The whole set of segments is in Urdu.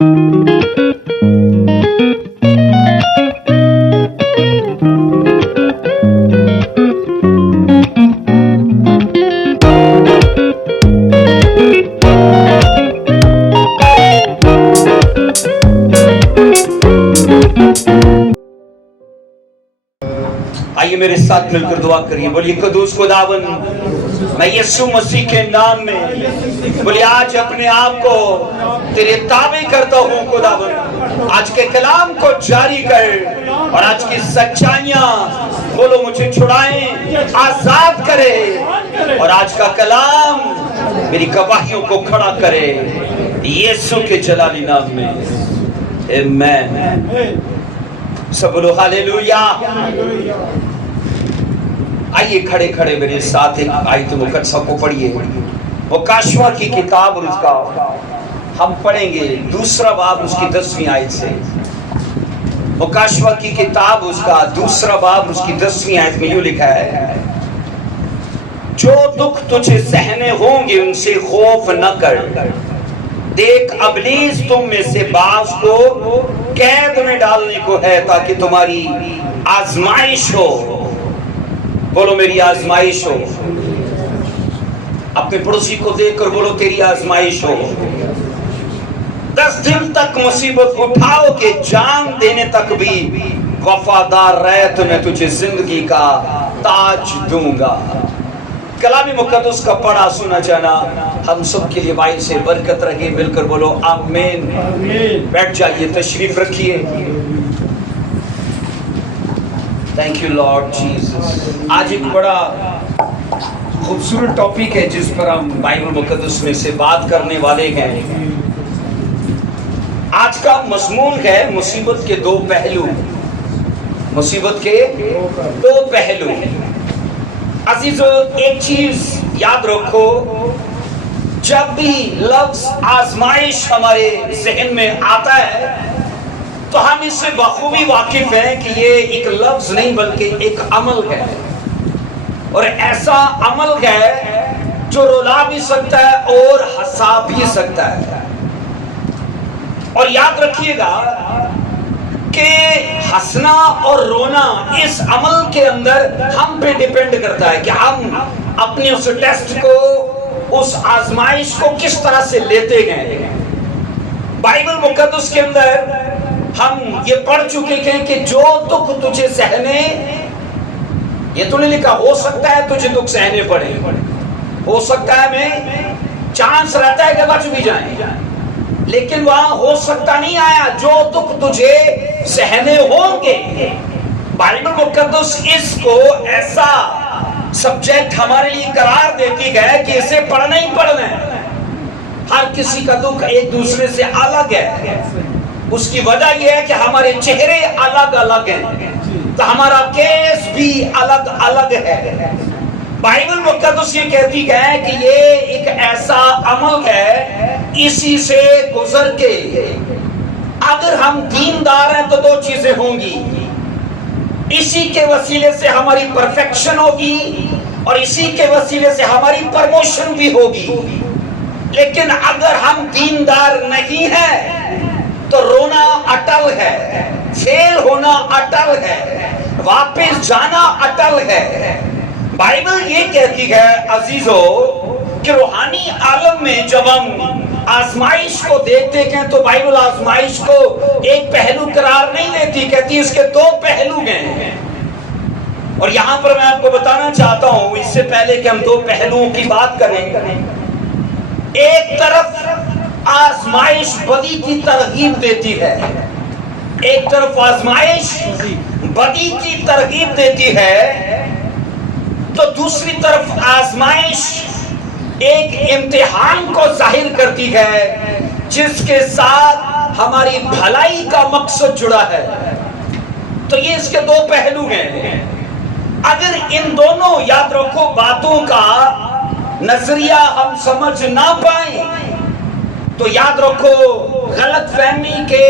آئیے میرے ساتھ مل کر دعا کریے. بولیے قدوس خداوند میں یسوع مسیح کے نام میں بولیے آج اپنے آپ کو تیرے تابع کرتا ہوں. خداوند آج کے کلام کو جاری کر اور آج کی سچائیاں بولو مجھے چھڑائیں, آزاد کرے اور آج کا کلام میری گواہیوں کو کھڑا کرے یسوع کے جلالی نام میں. آمین. سب بولو ہاللیلویا. آئیے کھڑے کھڑے میرے ساتھ ایک آیت مقدسہ کو پڑھیے. مکاشوہ کی کتاب اور اس کا ہم پڑھیں گے دوسرا باب اس کی 10ویں آیت سے. مکاشوہ کی کتاب اس کا دوسرا باب اس کی 10ویں آیت میں یوں لکھا ہے, جو دکھ تجھے سہنے ہوں گے ان سے خوف نہ کر, دیکھ ابلیس تم میں سے بعض کو قید میں ڈالنے کو ہے تاکہ تمہاری آزمائش ہو. بولو میری آزمائش ہو. اپنے پڑوسی کو دیکھ کر بولو تیری آزمائش ہو. 10 دن تک مصیبت اٹھاؤ کہ جان دینے تک بھی وفادار رہے تو میں تجھے زندگی کا تاج دوں گا. کلام مقدس کا پڑھا سنا جانا ہم سب کے لیے باعث سے برکت رہے. مل کر بولو آمین. بیٹھ جائیے, تشریف رکھیے. Thank you lord Jesus. آج ایک بڑا خوبصورت ٹاپک ہے جس پر ہم بائبل مقدس میں سے بات کرنے والے ہیں. آج کا مضمون ہے مصیبت کے 2 پہلو. مصیبت کے 2 پہلو. عزیزو ایک چیز یاد رکھو, جب بھی لفظ آزمائش ہمارے ذہن میں آتا ہے تو ہم اس سے بخوبی واقف ہیں کہ یہ ایک لفظ نہیں بلکہ ایک عمل ہے, اور ایسا عمل ہے جو رلا بھی سکتا ہے اور ہنسا بھی سکتا ہے. اور یاد رکھیے گا کہ ہنسنا اور رونا اس عمل کے اندر ہم پہ ڈیپینڈ کرتا ہے کہ ہم اپنے اس ٹیسٹ کو, اس آزمائش کو کس طرح سے لیتے ہیں. بائبل مقدس کے اندر ہم یہ پڑھ چکے ہیں کہ جو دکھ تجھے سہنے, یہ تو نہیں لکھا ہو سکتا ہے تجھے دکھ سہنے پڑے, ہو سکتا ہے میں چانس رہتا ہے کہ بچ بھی جائیں, لیکن وہاں ہو سکتا نہیں آیا جو دکھ تجھے سہنے ہوں گے. بائبل مقدس اس کو ایسا سبجیکٹ ہمارے لیے قرار دیتی ہے کہ اسے پڑھنا ہی پڑھنا ہے. ہر کسی کا دکھ ایک دوسرے سے الگ ہے. اس کی وجہ یہ ہے کہ ہمارے چہرے الگ الگ ہیں تو ہمارا کیس بھی الگ الگ ہے. بائبل مقدس یہ کہتی ہے کہ یہ ایک ایسا عمل ہے, اسی سے گزر کے اگر ہم دیندار ہیں تو 2 چیزیں ہوں گی. اسی کے وسیلے سے ہماری پرفیکشن ہوگی اور اسی کے وسیلے سے ہماری پروموشن بھی ہوگی. لیکن اگر ہم دیندار نہیں ہیں تو رونا اٹل ہے, فیل ہونا اٹل ہے, واپس جانا اٹل ہے. بائبل یہ کہتی ہے عزیزو کہ روحانی عالم میں جب ہم آزمائش کو دیکھتے ہیں تو بائبل آزمائش کو ایک پہلو قرار نہیں دیتی, کہتی اس کے 2 پہلو ہیں. اور یہاں پر میں آپ کو بتانا چاہتا ہوں اس سے پہلے کہ ہم 2 پہلوؤں کی بات کریں, ایک طرف آزمائش بدی کی ترغیب دیتی ہے, ایک طرف آزمائش بدی کی ترغیب دیتی ہے تو دوسری طرف آزمائش ایک امتحان کو ظاہر کرتی ہے جس کے ساتھ ہماری بھلائی کا مقصد جڑا ہے. تو یہ اس کے 2 پہلو ہیں. اگر ان دونوں یاد رکھو باتوں کا نظریہ ہم سمجھ نہ پائیں تو یاد رکھو غلط فہمی کے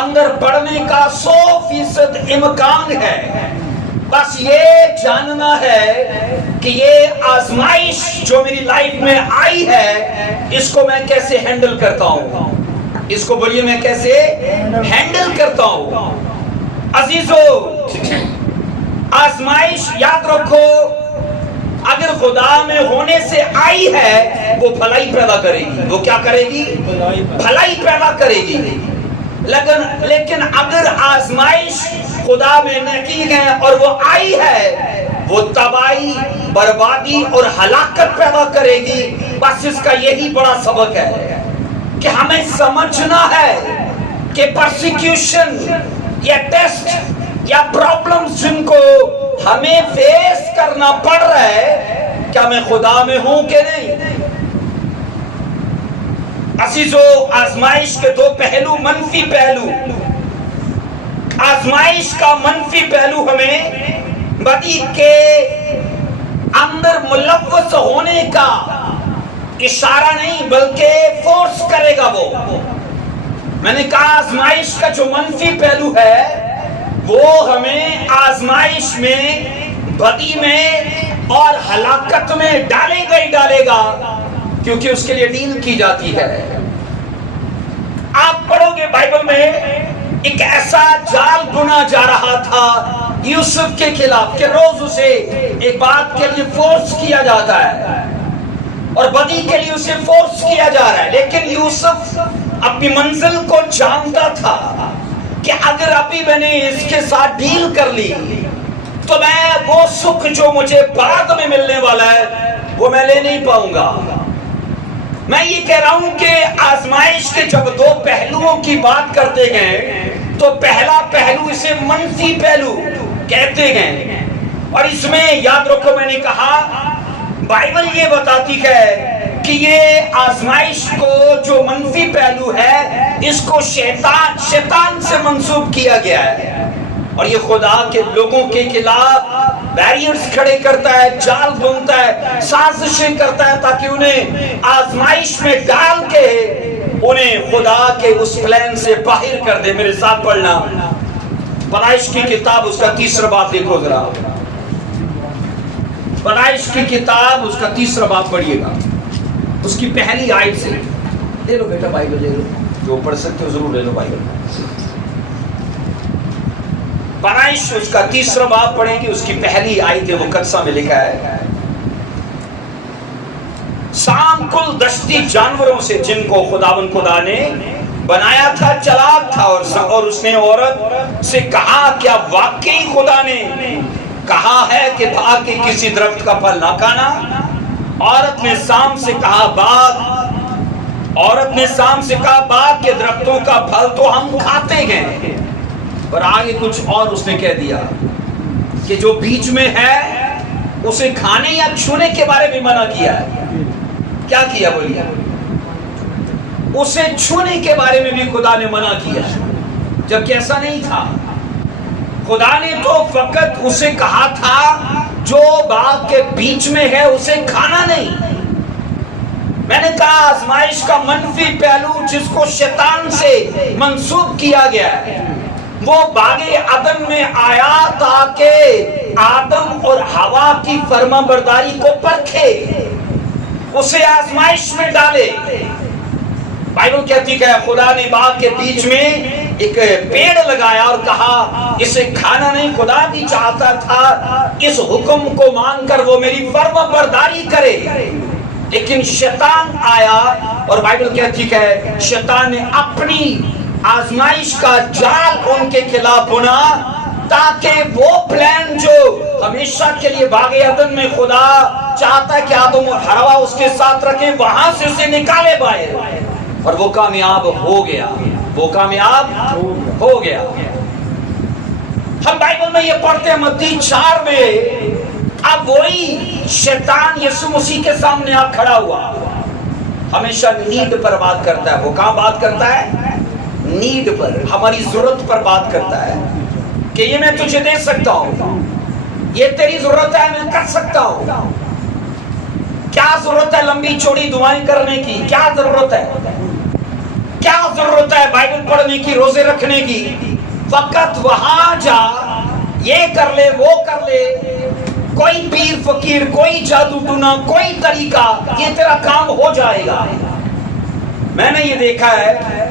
اندر پڑنے کا 100% امکان ہے. بس یہ جاننا ہے کہ یہ آزمائش جو میری لائف میں آئی ہے اس کو میں کیسے ہینڈل کرتا ہوں. اس کو بولیے میں کیسے ہینڈل کرتا ہوں. عزیزو آزمائش یاد رکھو اگر خدا میں ہونے سے آئی ہے وہ بھلائی پیدا کرے گی. وہ کیا کرے گی؟ بھلائی پیدا کرے گی. لیکن اگر آزمائش خدا میں نہیں ہے اور وہ آئی ہے وہ تباہی، بربادی اور ہلاکت پیدا کرے گی. بس اس کا یہی بڑا سبق ہے کہ ہمیں سمجھنا ہے کہ پرسیکیوشن یا ٹیسٹ یا پرابلمز جن کو ہمیں فیس کرنا پڑ رہا ہے کیا میں خدا میں ہوں کہ نہیں. عزیزو آزمائش کے دو پہلو، منفی پہلو. آزمائش کا منفی پہلو ہمیں بدی کے اندر ملوث ہونے کا اشارہ نہیں بلکہ فورس کرے گا. وہ میں نے کہا آزمائش کا جو منفی پہلو ہے وہ ہمیں آزمائش میں، بدی میں اور ہلاکت میں ڈالے گا ہی ڈالے گا کیونکہ اس کے لیے ڈیل کی جاتی ہے. آپ پڑھو گے بائبل میں ایک ایسا جال بنا جا رہا تھا یوسف کے خلاف کہ روز اسے ایک بات کے لیے فورس کیا جاتا ہے اور بدی کے لیے اسے فورس کیا جا رہا ہے. لیکن یوسف اپنی منزل کو جانتا تھا کہ اگر ابھی میں نے اس کے ساتھ ڈیل کر لی تو میں وہ سکھ جو مجھے بعد میں ملنے والا ہے وہ میں لے نہیں پاؤں گا. میں یہ کہہ رہا ہوں کہ آزمائش کے جب دو پہلوؤں کی بات کرتے گئے تو پہلا پہلو اسے منفی پہلو کہتے گئے. اور اس میں یاد رکھو میں نے کہا بائبل یہ بتاتی ہے کہ یہ آزمائش کو جو منفی پہلو ہے اس کو شیطان سے منسوب کیا گیا ہے اور یہ خدا کے لوگوں کے خلاف بیریئرز کھڑے کرتا ہے، جال بنتا ہے، سازشیں کرتا ہے تاکہ انہیں آزمائش میں ڈال کے انہیں خدا کے اس پلان سے باہر کر دے. میرے ساتھ پڑھنا پیدائش کی کتاب اس کا 3 باب دیکھو ذرا. پیدائش کی کتاب اس کا 3 باب پڑھیے گا. اس کی پہلی آیت سے لے لو بیٹا بائبل لے لو، جو پڑھ سکتے ہو ضرور لے لو بائبل. پیدائش اس کا 3 باب پڑھیں گے. اس کی پہلی آیت مقدسہ میں لکھا ہے سام کل دشتی جانوروں سے جن کو خدا نے بنایا تھا چلاک تھا اور اس نے عورت سے کہا کیا واقعی خدا نے کہا ہے کہ باغ کے کسی درخت کا پھل نہ کھانا. عورت نے سام سے کہا باغ کے درختوں کا پھل تو ہم کھاتے گئے. اور آگے کچھ اور اس نے کہہ دیا کہ جو بیچ میں ہے اسے کھانے یا چھونے کے بارے میں منع کیا ہے. کیا کیا بولیے؟ اسے چھونے کے بارے میں بھی خدا نے منع کیا جبکہ ایسا نہیں تھا. خدا نے تو فقط اسے کہا تھا جو باغ کے بیچ میں ہے اسے کھانا نہیں. میں نے کہا آزمائش کا منفی پہلو جس کو شیطان سے منسوب کیا گیا ہے وہ باغ عدن میں آیا تاکہ آدم اور حوا کی فرما برداری کو پرکھے، اسے آزمائش میں ڈالے. بائبل کہتی ہے خدا نے باغ کے بیچ میں ایک پیڑ لگایا اور کہا اسے کھانا نہیں. خدا بھی چاہتا تھا اس حکم کو مان کر وہ میری فرما برداری کرے، لیکن شیطان آیا اور بائبل کہتی ہے شیطان نے اپنی آزمائش کا جال ان کے خلاف بنا تاکہ وہ پلان جو ہمیشہ کے لیے باغ عدن میں خدا چاہتا ہے کہ آدم اور حوا اس کے ساتھ رکھیں وہاں سے اسے نکالے باہر، اور وہ کامیاب ہو گیا. ہم بائبل میں یہ پڑھتے ہیں متی 4 میں اب وہی شیطان یسوع مسیح کے سامنے آ کھڑا ہوا. ہمیشہ نیڈ پر بات کرتا ہے. وہ کہاں بات کرتا ہے؟ نیڈ پر، ہماری ضرورت پر بات کرتا ہے کہ یہ میں تجھے دے سکتا ہوں، یہ تیری ضرورت ہے میں کر سکتا ہوں. کیا ضرورت ہے لمبی چوڑی دعائیں کرنے کی؟ کیا ضرورت ہے بائبل پڑھنے کی، روزے رکھنے کی؟ فقط وہاں جا، یہ کر لے وہ کر لے، کوئی پیر فقیر، کوئی جادو ٹونا، کوئی طریقہ، یہ تیرا کام ہو جائے گا. میں نے یہ دیکھا ہے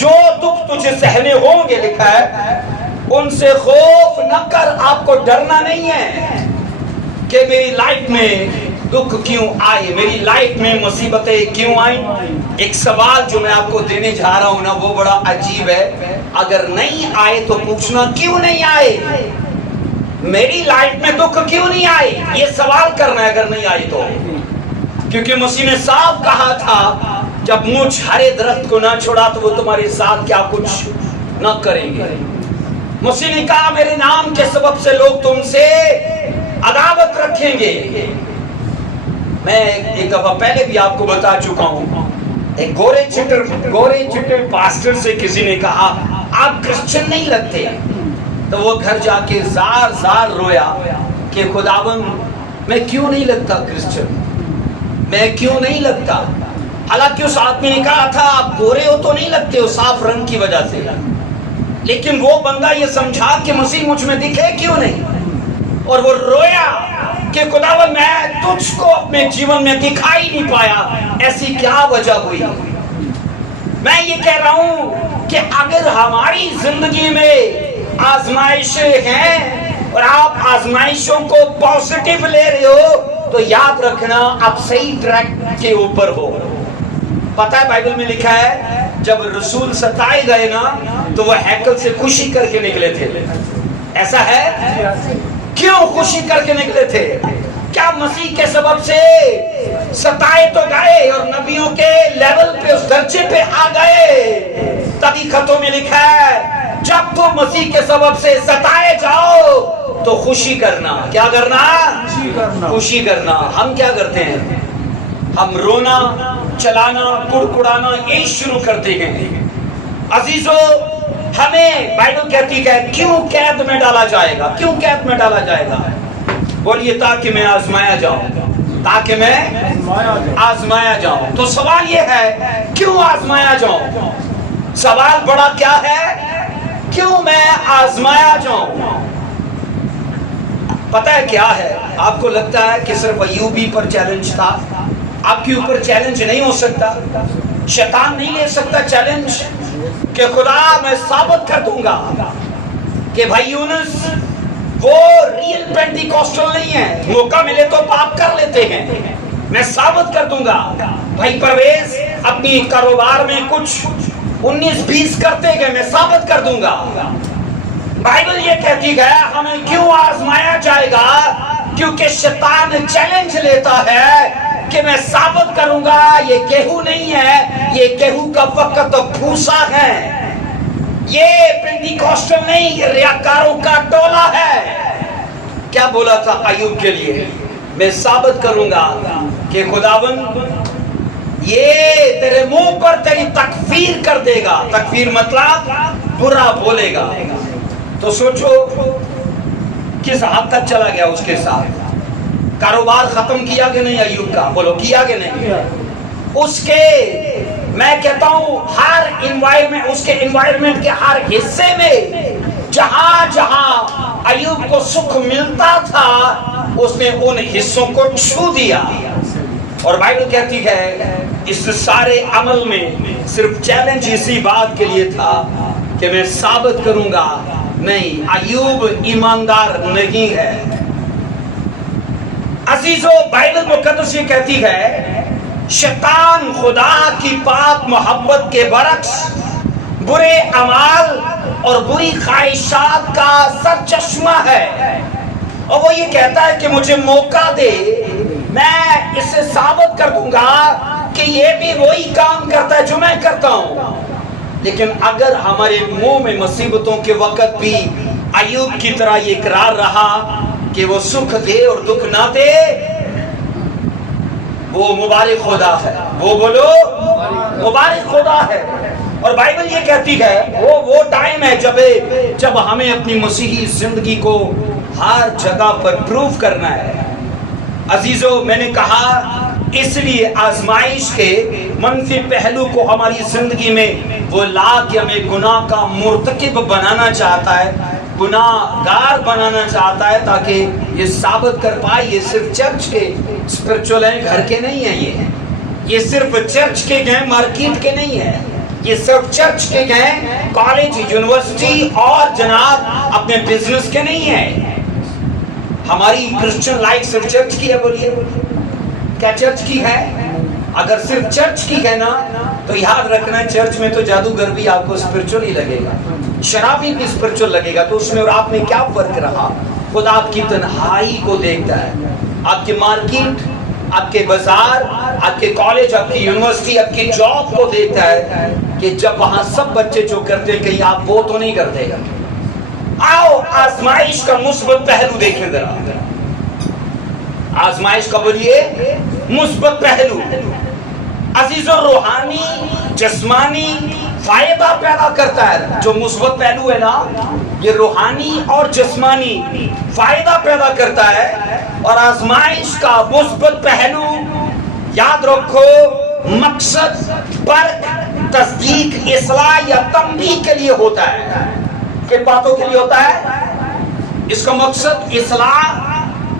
جو دکھ تجھے سہنے ہوں گے لکھا ہے ان سے خوف نہ کر. آپ کو ڈرنا نہیں ہے کہ میری لائف میں دکھ کیوں آئے, میری لائف میں مصیبتیں کیوں آئیں. ایک سوال جو میں آپ کو دینے جا رہا ہوں نا وہ بڑا عجیب ہے. اگر نہیں آئے تو پوچھنا کیوں نہیں آئے, میری لائف میں دکھ کیوں نہیں آئے, یہ سوال کرنا ہے اگر نہیں آئی تو. کیونکہ مسیح نے صاف کہا تھا جب مجھ ہرے درخت کو نہ چھوڑا تو وہ تمہارے ساتھ کیا کچھ نہ کریں گے. مسیح نے کہا میرے نام کے سبب سے لوگ تم سے عداوت رکھیں گے. میں ایک دفعہ پہلے بھی آپ کو بتا چکا ہوں, ایک گورے چٹر پاسٹر سے کسی نے کہا آپ کرسچن نہیں لگتے, تو وہ گھر جا کے زار زار رویا کہ خداوند میں کیوں نہیں لگتا کرسچن, میں کیوں نہیں لگتا. حالانکہ اس آدمی نے کہا تھا آپ گورے ہو تو نہیں لگتے ہو صاف رنگ کی وجہ سے, لیکن وہ بندہ یہ سمجھا کہ مسیح مجھ میں دکھے کیوں نہیں, اور وہ رویا کہ خداوند میں تجھ کو اپنے جیون میں دکھائی نہیں پایا, ایسی کیا وجہ ہوئی. میں یہ کہہ رہا ہوں کہ اگر ہماری زندگی میں آزمائشیں ہیں اور آپ آزمائشوں کو پازیٹیو لے رہے ہو تو یاد رکھنا آپ صحیح ٹریک کے اوپر ہو. پتہ ہے بائبل میں لکھا ہے جب رسول ستائے گئے نا تو وہ ہیکل سے خوشی کر کے نکلے تھے. ایسا ہے, کیوں خوشی کر کے نکلے تھے؟ کیا مسیح کے سبب سے ستائے تو گئے اور نبیوں کے لیول پہ اس درجے پہ آ گئے. تبھی خطوں میں لکھا ہے جب تم مسیح کے سبب سے ستائے جاؤ تو خوشی کرنا. کیا کرنا؟ خوشی کرنا. ہم کیا کرتے ہیں؟ ہم رونا چلانا کڑکڑانا یہی شروع کرتے ہیں. عزیزو ہمیں بائبل کہتی ہے کیوں قید میں ڈالا جائے گا, کیوں قید میں ڈالا جائے گا؟ بولیے تاکہ میں آزمایا جاؤں, تاکہ میں آزمایا جاؤں. تو سوال یہ ہے کیوں آزمایا جاؤں؟ سوال بڑا کیا ہے, کیوں میں آزمایا جاؤں؟ پتہ ہے کیا ہے, آپ کو لگتا ہے کہ صرف ایوبی پر چیلنج تھا, آپ کے اوپر چیلنج نہیں ہو سکتا؟ شیطان نہیں لے سکتا چیلنج کہ خدا میں ثابت کر دوں گا کہ بھائی یونس وہ ریئل پینٹیکوسٹل نہیں ہے, موقع ملے تو پاپ کر لیتے ہیں, میں ثابت کر دوں گا. بھائی پرویز اپنی کاروبار میں کچھ 19-20 کرتے گئے, میں ثابت کر دوں گا. بائبل یہ کہتی ہے ہمیں کیوں آزمایا جائے گا, کیونکہ شیطان چیلنج لیتا ہے کہ میں ثابت کروں گا یہ گیہوں نہیں ہے, یہ گیہوں کا فقط بھوسا ہے, یہ پینٹیکوسٹل نہیں, یہ ریاکاروں کا ٹولہ ہے. کیا بولا تھا ایوب کے لیے؟ میں ثابت کروں گا کہ خداوند یہ تیرے منہ پر تیری تکفیر کر دے گا. تکفیر مطلب برا بولے گا. تو سوچو کس حد تک چلا گیا اس کے ساتھ. کاروبار ختم کیا کہ نہیں ایوب کا؟ بولو کیا کہ نہیں؟ اس کے میں کہتا ہوں ہر انوائرمنٹ, اس کے انوائرمنٹ کے ہر حصے میں جہاں جہاں ایوب کو سکھ ملتا تھا اس نے ان حصوں کو چھو دیا. اور بائبل کہتی ہے اس سارے عمل میں صرف چیلنج اسی بات کے لیے تھا کہ میں ثابت کروں گا نہیں ایوب ایماندار نہیں ہے. عزیزو بائبل مقدس یہ کہتی ہے شیطان خدا کی پاک محبت کے برعکس برے اعمال اور بری خواہشات کا سرچشمہ ہے, اور وہ یہ کہتا ہے کہ مجھے موقع دے, میں اسے ثابت کر دوں گا کہ یہ بھی وہی کام کرتا ہے جو میں کرتا ہوں. لیکن اگر ہمارے منہ میں مصیبتوں کے وقت بھی ایوب کی طرح یہ اقرار رہا کہ وہ سکھ دے اور دکھ نہ دے, وہ مبارک خدا ہے. وہ بولو مبارک خدا ہے. اور بائبل یہ کہتی ہے وہ ٹائم ہے جب ہمیں اپنی مسیحی زندگی کو ہر جگہ پر پروف کرنا ہے. عزیزو میں نے کہا اس لیے آزمائش کے منفی پہلو کو ہماری زندگی میں وہ لا کے ہمیں گناہ کا مرتکب بنانا چاہتا ہے, گناہ گار بنانا چاہتا ہے, تاکہ یہ ثابت کر پائے یہ صرف چرچ کے اسپرچول ہیں, گھر کے نہیں ہیں, یہ صرف چرچ کے ہیں, مارکیٹ کے نہیں ہیں. یہ صرف چرچ کے ہیں، کالج، یونیورسٹی اور جناب اپنے بزنس کے نہیں ہیں۔ ہماری کرسچن لائف صرف چرچ کی ہے، بولیے کیا چرچ کی ہے؟ اگر صرف چرچ کی ہے نا تو یاد رکھنا چرچ میں تو جادوگر بھی آپ کو اسپرچل ہی لگے گا، شرابی بھی اسپرچل لگے گا، تو اس میں اور آپ میں کیا فرق رہا؟ خدا آپ کی تنہائی کو دیکھتا ہے، آپ کی مارکیٹ، آپ کے بازار، آپ کے کالج، آپ کی یونیورسٹی، آپ کی جاب کو دیکھتا ہے کہ جب وہاں سب بچے جو کرتے کہیں آپ وہ تو نہیں کرتے گا۔ آؤ آزمائش کا مثبت پہلو دیکھیں ذرا، آزمائش کا بولیے مثبت پہلو عزیزوں روحانی جسمانی فائدہ پیدا کرتا ہے۔ جو مثبت پہلو ہے نا یہ روحانی اور جسمانی فائدہ پیدا کرتا ہے، اور آزمائش کا مثبت پہلو یاد رکھو مقصد پرکھ، تصدیق، اصلاح یا تنبیہ کے لیے ہوتا ہے۔ کن باتوں کے لیے ہوتا ہے؟ اس کا مقصد اصلاح،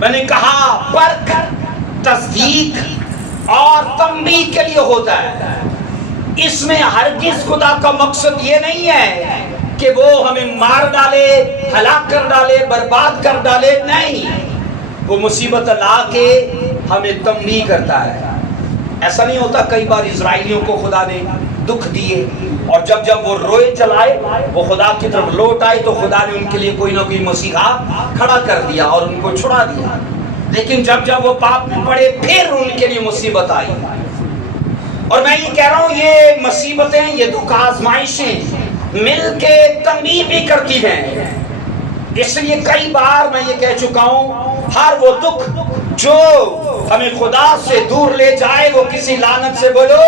میں نے کہا پرکھ، تصدیق اور تنبیہ کے لیے ہوتا ہے۔ اس میں ہرگز خدا کا مقصد یہ نہیں ہے کہ وہ ہمیں مار ڈالے، ہلاک کر ڈالے، برباد کر ڈالے، نہیں، وہ مصیبت لا کے ہمیں تنبیہ کرتا ہے۔ ایسا نہیں ہوتا کئی بار اسرائیلیوں کو خدا نے دکھ دیے اور جب وہ روئے چلائے وہ خدا کی طرف لوٹ آئے تو خدا نے ان کے لیے کوئی نہ کوئی مسیحا کھڑا کر دیا اور ان کو چھڑا دیا، لیکن جب وہ پاپ میں پڑے پھر ان کے لیے مصیبت آئی۔ اور میں یہ کہہ رہا ہوں یہ مصیبتیں، یہ دکھ، آزمائشیں مل کے تنبیہ بھی کرتی ہیں۔ اس لیے کئی بار میں یہ کہہ چکا ہوں ہر وہ دکھ جو ہمیں خدا سے دور لے جائے وہ کسی لعنت سے بولو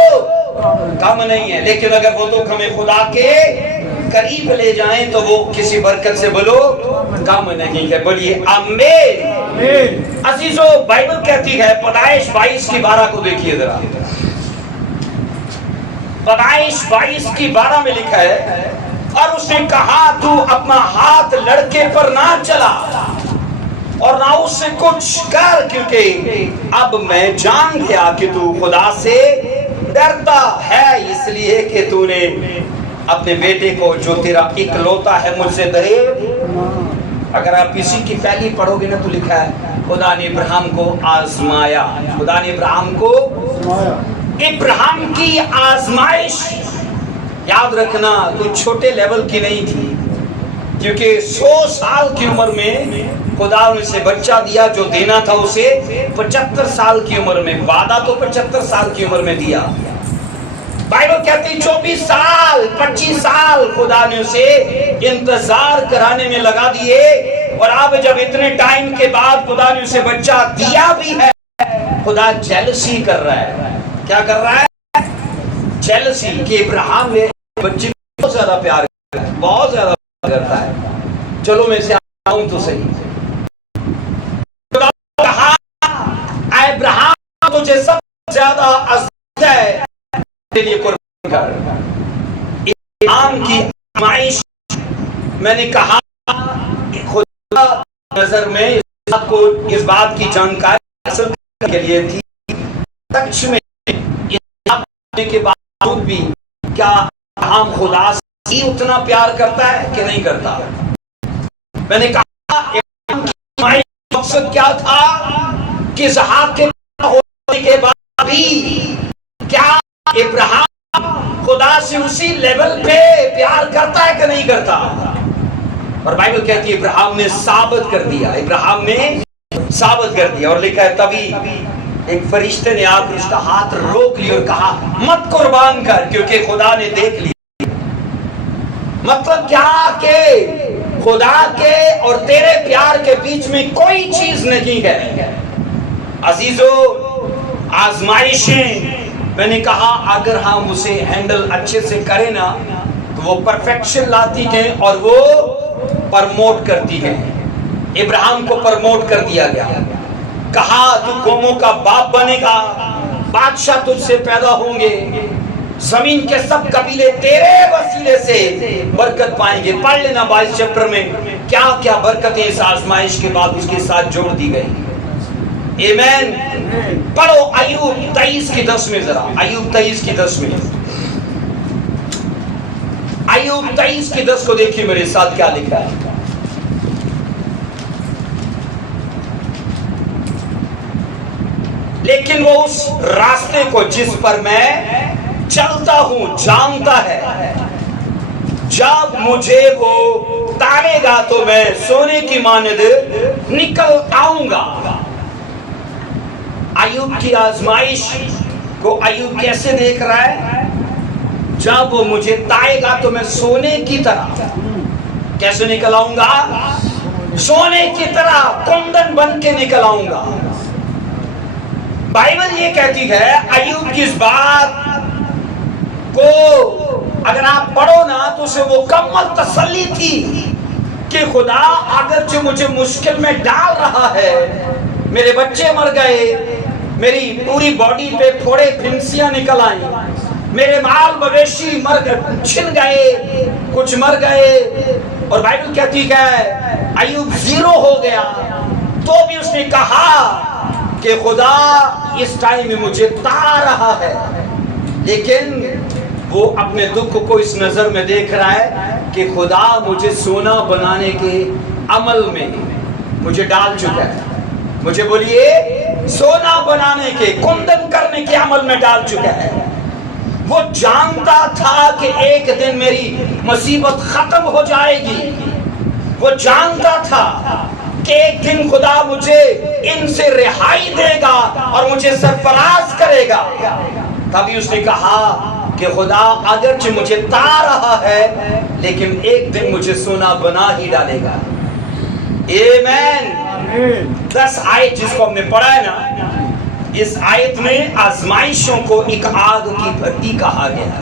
کم نہیں ہے، لیکن اگر وہ دکھ ہمیں خدا کے قریب لے جائیں تو وہ کسی برکت سے بولو کم نہیں ہے۔ بولیے آمین۔ عزیزو بائبل کہتی ہے پیدائش 22:12 کو دیکھیے ذرا، پیدائش 22:12 میں لکھا ہے اور اس نے کہا تو اپنا ہاتھ لڑکے پر نہ چلا اور نہ اس سے کچھ کر، کیونکہ اب میں جان گیا کہ تو خدا سے ڈرتا ہے، اس لیے کہ تو نے اپنے بیٹے کو جو تیرا اکلوتا ہے مجھ سے ڈرے۔ اگر آپ اسی کی پہلی پڑھو گے نا تو لکھا ہے خدا نے ابراہیم کو آزمایا، خدا نے ابراہیم کو، ابراہیم کی آزمائش یاد رکھنا کوئی چھوٹے لیول کی نہیں تھی، کیونکہ 100 سال کی عمر میں خدا نے اسے بچہ دیا، جو دینا تھا اسے 75 سال کی عمر میں، وعدہ تو 75 سال کی عمر میں دیا۔ بائبل کہتی 24 سال 25 سال خدا نے اسے انتظار کرانے میں لگا دیے، اور اب جب اتنے ٹائم کے بعد خدا نے اسے بچہ دیا بھی ہے، خدا جیلسی کر رہا ہے۔ کیا کر رہا ہے؟ جیلسی، کہ ابراہیم نے بچے کو بہت زیادہ پیار کرتا ہے، بہت زیادہ پیار کرتا ہے، چلو میں سے آؤں تو صحیح۔ خدا نے کہا اے ابراہیم تجھے سب سے زیادہ عزیز ہے، تیرے لیے قربان کر۔ ابراہیم کی آزمائش میں نے کہا خدا نظر میں اس بات کی جانکاری حاصل کرنے کے لیے تھی سچ میں کے باوجود بھی کیا ہم خدا سے اتنا پیار کرتا ہے کہ نہیں کرتا؟ میں نے کہا مقصد کیا تھا کہ اسحاق کے ہونے کے بعد بھی کیا ابراہیم خدا سے اسی لیول پہ پیار کرتا ہے کہ نہیں کرتا؟ اور بائبل کہتی ہے ابراہیم نے ثابت کر دیا، ابراہیم نے ثابت کر دیا، اور لکھا ہے تبھی ایک فرشتے نے آ کر اس کا ہاتھ روک لیا اور کہا مت قربان کر، کیونکہ خدا نے دیکھ لیا۔ مطلب کیا کہ خدا کے اور تیرے پیار کے بیچ میں کوئی چیز نہیں ہے۔ عزیزو آزمائشیں میں نے کہا اگر ہم اسے ہینڈل اچھے سے کریں نا تو وہ پرفیکشن لاتی ہیں اور وہ پرموٹ کرتی ہیں۔ ابراہیم کو پرموٹ کر دیا گیا، کہا تو قوموں کا باپ بنے گا، بادشاہ تجھ سے پیدا ہوں گے، زمین کے سب قبیلے تیرے وسیلے سے برکت پائیں گے۔ پڑھ لینا 22 چیپٹر میں کیا کیا برکتیں اس آزمائش کے بعد اس کے ساتھ جوڑ دی گئی۔ ایمین۔ پڑھو ایوب 23:10 میں ذرا، ایوب 23:10 میں ایوب 23:10 کو دیکھیے میرے ساتھ کیا لکھا ہے. لیکن وہ اس راستے کو جس پر میں چلتا ہوں جانتا ہے، جب مجھے وہ تارے گا تو میں سونے کی مانند نکل آؤں گا. ایوب کی آزمائش کو ایوب کیسے دیکھ رہا ہے؟ جب وہ مجھے تائے گا تو میں سونے کی طرح کیسے نکل آؤں گا؟ سونے کی طرح کندن بن کے نکل آؤں گا. بائبل یہ کہتی ہے ایوب کی اس بات کو اگر آپ پڑھو نا تو اسے مکمل تسلی تھی کہ خدا اگرچہ مجھے مشکل میں ڈال رہا ہے، میرے بچے مر گئے، میری پوری باڈی پہ پھوڑے پھنسیاں نکل آئیں، میرے مال مویشی مر گئے، چھن گئے، کچھ مر گئے، اور بائبل کہتی ہے ایوب زیرو ہو گیا، تو بھی اس نے کہا کہ خدا اس ٹائم میں مجھے تا رہا ہے. لیکن وہ اپنے دکھ کو اس نظر میں دیکھ رہا ہے کہ خدا مجھے سونا بنانے کے عمل میں مجھے ڈال چکا ہے. مجھے بولیے، سونا بنانے کے، کندن کرنے کے عمل میں ڈال چکا ہے. وہ جانتا تھا کہ ایک دن میری مصیبت ختم ہو جائے گی. وہ جانتا تھا کہ ایک دن خدا مجھے ان سے رہائی دے گا اور مجھے سرفراز کرے گا. تبھی اس نے کہا کہ خدا اگرچہ مجھے تا رہا ہے لیکن ایک دن مجھے سونا بنا ہی ڈالے گا. آمین. 10 آیت جس کو ہم نے پڑھا ہے نا، اس آیت میں آزمائشوں کو ایک آگ کی بھٹی کہا گیا.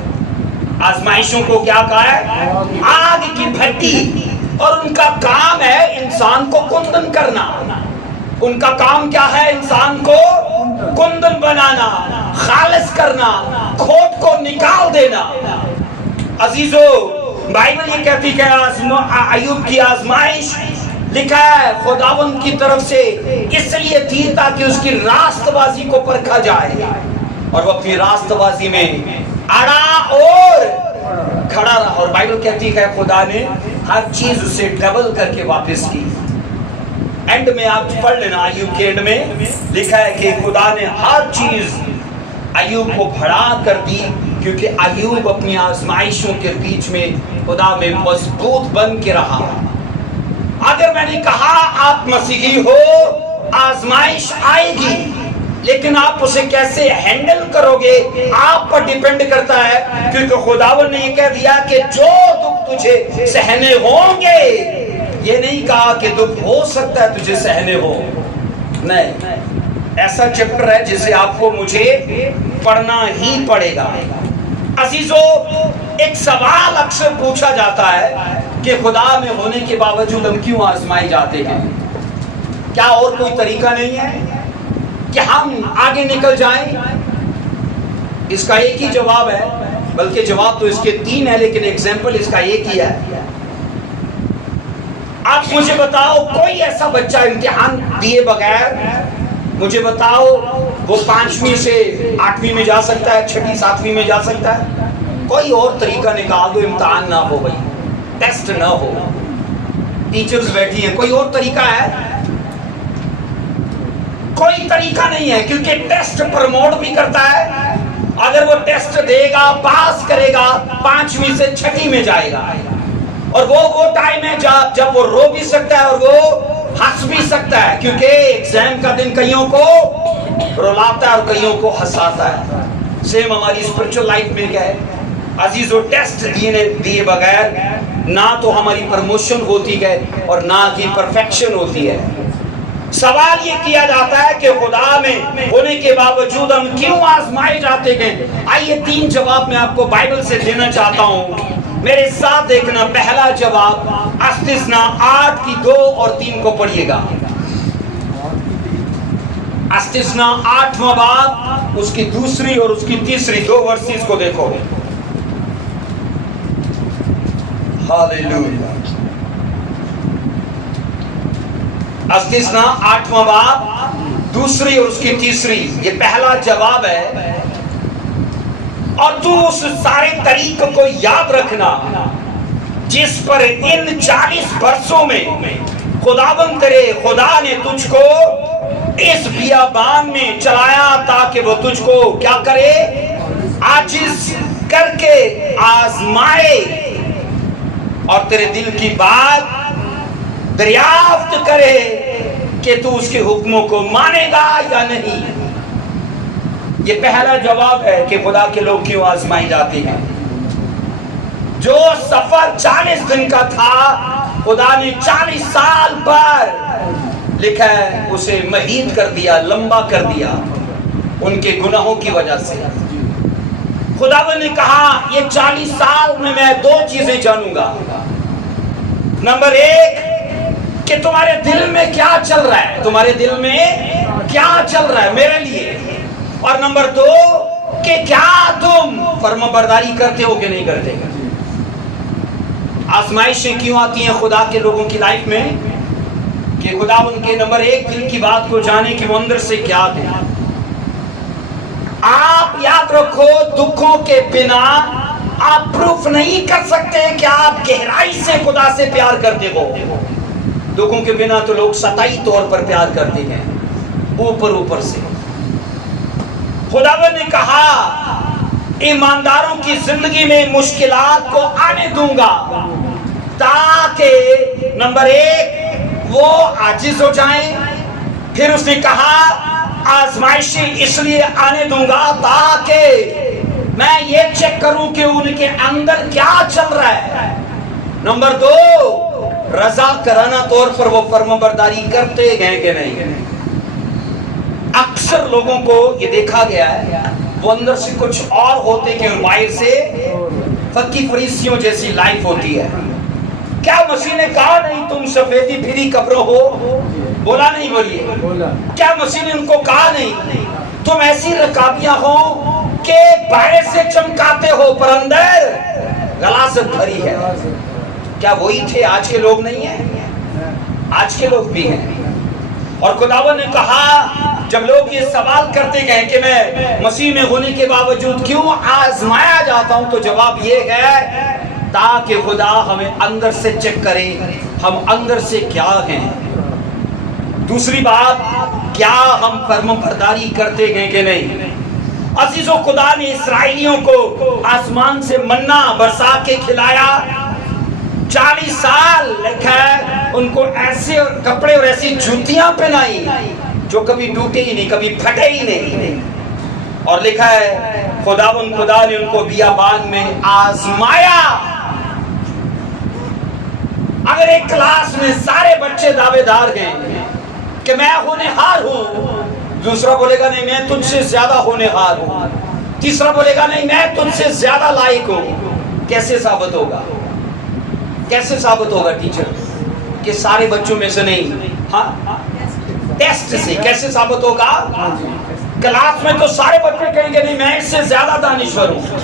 آزمائشوں کو کیا کہا ہے؟ آگ کی بھٹی. اور ان کا کام ہے انسان کو کندن کرنا. ان کا کام کیا ہے؟ انسان کو کندن بنانا، خالص کرنا، کھوٹ کو نکال دینا. عزیزو، بائبل یہ کہتی کہ ایوب کی آزمائش لکھا ہے خداوند کی طرف سے اس لیے تھی تاکہ اس کی راست بازی کو پرکھا جائے، اور وہ اپنی راست بازی میں اڑا اور کھڑا رہا. اور بائبل کہتی ہے خدا نے ہر چیز اسے ڈبل کر کے واپس کی. اینڈ میں آپ پڑھ لینا، ایوب کے اینڈ میں لکھا ہے کہ خدا نے ہر چیز ایوب کو بڑھا کر دی، کیونکہ ایوب اپنی آزمائشوں کے بیچ میں خدا میں مضبوط بن کے رہا. اگر میں نے کہا آپ مسیحی ہو، آزمائش آئے گی، لیکن آپ اسے کیسے ہینڈل کرو گے آپ پر ڈیپینڈ کرتا ہے. کیونکہ خداوند نے یہ کہہ دیا کہ جو دکھ تجھے سہنے ہوں گے، یہ نہیں کہا کہ دکھ ہو سکتا ہے تجھے سہنے ہو. نہیں، ایسا چیپٹر ہے جسے آپ کو مجھے پڑھنا ہی پڑے گا. عزیزو، ایک سوال اکثر پوچھا جاتا ہے کہ خدا میں ہونے کے باوجود ہم کیوں آزمائے جاتے ہیں؟ کیا اور کوئی طریقہ نہیں ہے کہ ہم آگے نکل جائیں؟ اس کا ایک ہی جواب ہے، بلکہ جواب تو اس کے 3 ہے، لیکن ایگزامپل اس کا ایک ہی ہے. آپ مجھے بتاؤ کوئی ایسا بچہ امتحان دیے بغیر، مجھے بتاؤ وہ 5ویں سے 8ویں میں جا سکتا ہے، 6ویں 7ویں میں جا سکتا ہے؟ کوئی اور طریقہ نکال دو، امتحان نہ ہو بھائی، ٹیسٹ نہ ہو، ٹیچرز بیٹھی ہیں، کوئی اور طریقہ ہے؟ کوئی طریقہ نہیں ہے، کیونکہ ٹیسٹ پروموٹ بھی کرتا ہے. اگر وہ ٹیسٹ دے گا، پاس کرے گا، 5ویں سے 6ویں میں جائے گا. اور وہ ٹائم ہے جب وہ رو بھی سکتا ہے اور وہ ہنس بھی سکتا ہے، کیونکہ ایگزام کا دن کئیوں کو رلاتا ہے اور کئیوں کو ہنساتا ہے. سیم ہماری اسپرچل لائف میں کیا ہے عزیزو، ٹیسٹ دیے بغیر نہ تو ہماری پرموشن ہوتی ہے اور نہ ہی پرفیکشن ہوتی ہے. سوال یہ کیا جاتا ہے کہ خدا میں ہونے کے باوجود ہم کیوں آزمائے جاتے ہیں؟ آئیے 3 جواب میں آپ کو بائبل سے دینا چاہتا ہوں، میرے ساتھ دیکھنا. پہلا جواب استثنا 8 کی 2 اور 3 کو پڑھیے گا. استثنا 8واں باب، اس کی 2 اور اس کی 3 2 ورسز کو دیکھو. ہاللیلویا. استثنا 8واں باب 2 اور اس کی 3، یہ پہلا جواب ہے. اور تو اس سارے طریق کو یاد رکھنا جس پر ان 40 برسوں میں خداوند تیرے خدا نے تجھ کو اس بیابان میں چلایا تاکہ وہ تجھ کو کیا کرے؟ عاجز کر کے آزمائے اور تیرے دل کی بات دریافت کرے کہ تو اس کے حکموں کو مانے گا یا نہیں۔ یہ پہلا جواب ہے کہ خدا کے لوگ کیوں آزمائے جاتے ہیں۔ جو سفر 40 دن کا تھا، خدا نے 40 سال پر لکھا ہے اسے مہید کر دیا، لمبا کر دیا ان کے گناہوں کی وجہ سے۔ خداوند نے کہا یہ 40 سال میں 2 چیزیں جانوں گا۔ نمبر 1 کہ تمہارے دل میں کیا چل رہا ہے، تمہارے دل میں کیا چل رہا ہے میرے لیے، اور نمبر 2 کہ کیا تم فرمانبرداری کرتے ہو کہ نہیں کرتے۔ آزمائشیں کیوں آتی ہیں خدا کے لوگوں کی لائف میں؟ کہ خدا ان کے نمبر 1 دل کی بات کو جانے کہ وہ اندر سے کیا ہے۔ آپ یاد رکھو دکھوں کے بنا آپ پروف نہیں کر سکتے کہ آپ گہرائی سے خدا سے پیار کرتے ہو۔ دکھوں کے بنا تو لوگ سطحی طور پر پیار کرتے ہیں، اوپر سے۔ خداوند نے کہا ایمانداروں کی زندگی میں مشکلات کو آنے دوں گا تاکہ نمبر 1 وہ عاجز ہو جائیں۔ پھر اس نے کہا آزمائشیں اس لیے آنے دوں گا تاکہ میں یہ چیک کروں کہ ان کے اندر کیا چل رہا ہے۔ نمبر 2 رضا کرانہ طور پر وہ فرمانبرداری کرتے ہیں کہ نہیں۔ اکثر لوگوں کو یہ دیکھا گیا ہے وہ اندر سے کچھ اور ہوتے کہ باہر سے فقی فریسیوں جیسی لائف ہوتی ہے۔ کیا مسیح نے کہا نہیں تم سفیدی پھری قبروں ہو؟ بولا نہیں، بولیے۔ کیا مسیح نے ان کو کہا نہیں تم ایسی رکابیاں ہو کہ باہر سے چمکاتے ہو پر اندر غلاظت بھری ہے؟ کیا وہی تھے؟ آج کے لوگ نہیں ہیں، آج کے لوگ بھی ہیں۔ اور خداوند نے کہا جب لوگ یہ سوال کرتے گئے کہ میں مسیح میں ہونے کے باوجود کیوں آزمایا جاتا ہوں، تو جواب یہ ہے تاکہ خدا ہمیں اندر سے چیک کرے ہم اندر سے کیا ہیں۔ دوسری بات، کیا ہم فرمانبرداری کرتے گئے کہ نہیں۔ عزیزو خدا نے اسرائیلیوں کو آسمان سے منا برسا کے کھلایا، 40 سال لکھا ہے ان کو ایسے کپڑے اور ایسی جوتیاں پہنائی جو کبھی ٹوٹے ہی نہیں، کبھی پھٹے ہی نہیں، اور لکھا ہے خدا نے ان کو بیابان میں آزمایا۔ اگر ایک کلاس میں سارے بچے دعوے دار گئے کہ میں ہونہار ہوں، دوسرا بولے گا نہیں میں تجھ سے زیادہ ہونہار ہوں، تیسرا بولے گا نہیں میں تجھ سے زیادہ لائق ہوں، کیسے ثابت ہوگا؟ کیسے ثابت ہوگا ٹیچر کہ سارے بچوں میں سے نہیں؟ ہاں ٹیسٹ سے کیسے ثابت ہوگا؟ کلاس میں تو سارے بچے کہیں گے نہیں میں اس سے زیادہ دانشور ہوں،